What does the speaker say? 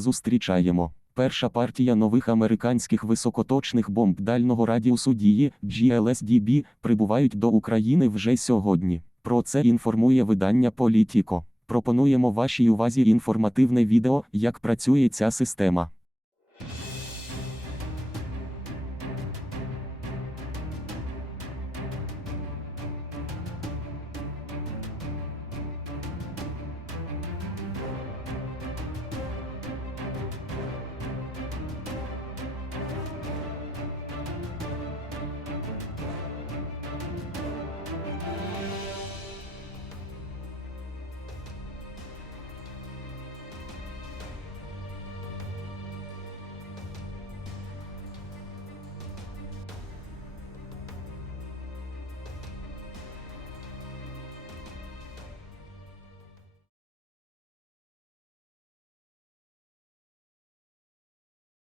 Зустрічаємо. Перша партія нових американських високоточних бомб дальнього радіусу дії GLSDB прибувають до України вже сьогодні. Про це інформує видання Політіко. Пропонуємо вашій увазі інформативне відео, як працює ця система.